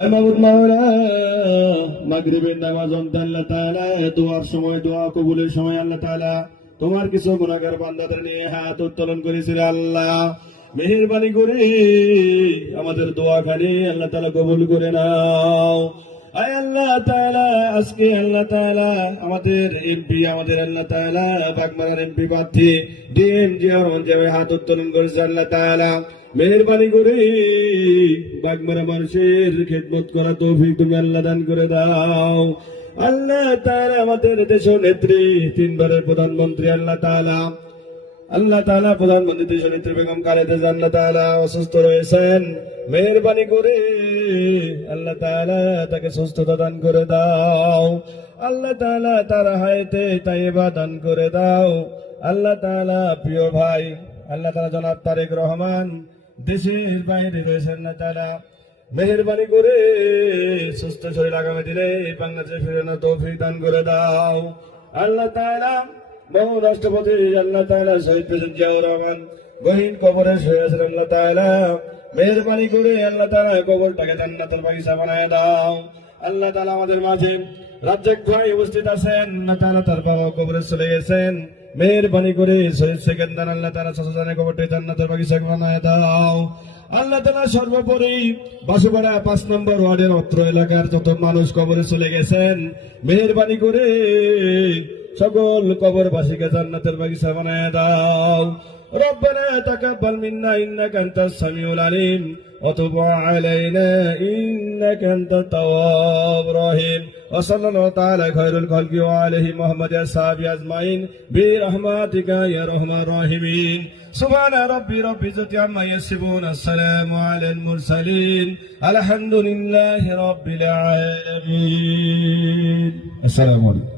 মাহমুদ মাওলা মাগরিবের নামাজ আল্লাহ তাআলা দোয়ার সময় দোয়া কবুলের সময় আল্লাহ তাআলা তোমার কিছু গুনাহগার বান্দাদের নিয়ে হাত উত্তোলন করেছিল আল্লাহ মেহেরবানি করে আমাদের দোয়া খালি আল্লাহ তাআলা কবুল করে নাও। আয় আল্লাহ তাআলা আজকে আল্লাহ তাআলা আমাদের এমপি আমাদের আল্লাহ তাআলা বাগমারার এমপি প্রার্থী ডিএম জিয়া রহমান যে হাত উত্তোলন করেছে আল্লাহ তাআলা মেহেরবানি করে বাগমারা মানুষের খেদমত করা তৌফিক তুমি আল্লাহ দান করে দাও। আল্লাহ তাআলা আমাদের দেশ নেত্রী তিনবারের প্রধানমন্ত্রী আল্লাহ তাআলা প্রধানমন্ত্রী দেশ নেত্রী বেগম খালেদা জিয়া আল্লাহ তাআলা অসুস্থ রয়েছেন মেহেরবানি করে আল্লাহ তাআলা তাকে সুস্থতা দান করে দাও। আল্লাহ তাআলা তার হায়াতে তাইয়্যিবা দান করে দাও। আল্লাহ তাআলা প্রিয় ভাই আল্লাহ তাআলা জনাব তারেক রহমান দেশের বাইরে রয়েছেন আল্লাহ তাআলা মেহেরবানি করে সুস্থ শরীর আগামী দিনে বাংলাদেশে ফেরানোর তৌফিক দান করে দাও। আল্লাহ তাআলা বহু রাষ্ট্রপতি আল্লাহ তাআলা শহীদ প্রেসিডেন্ট জিয়াউর রহমান গহীন কবরে শুয়ে আছেন আল্লাহ তাআলা মেহেরবানি করে আল্লাহ তাআলা কবরটাকে জান্নাতের বাগিচা বানায় দাও। আল্লাহ তাআলা আমাদের মাঝে রাজ্জাক ভাই উপস্থিত আছেন আল্লাহ তাআলা তার বাবা কবরে চলে গেছেন মেহেরবানি করে শহীদ সেকেন্দার আল্লাহ তাআলা সচেতন কবরটাকে জান্নাতের বাগিচা বানায় দাও। আল্লাহ তাআলা সর্বোপরি বাসুপাড়া 5 নম্বর ওয়ার্ডের অত্র এলাকার যত মানুষ কবরে চলে গেছেন মেহেরবানি করে সকল কবরবাসীকে জান্নাতের বাগিচা বানায় দাও। ربنا تقبل منا إنك أنت السميع العليم وتب علينا إنك أنت التواب الرحيم وصلى الله تعالى خير الخلق وعليه محمد الصحابة أجمعين برحمتك يا أرحم الراحمين سبحان ربي رب العزة عما يصفون السلام على المرسلين الحمد لله رب العالمين السلام عليكم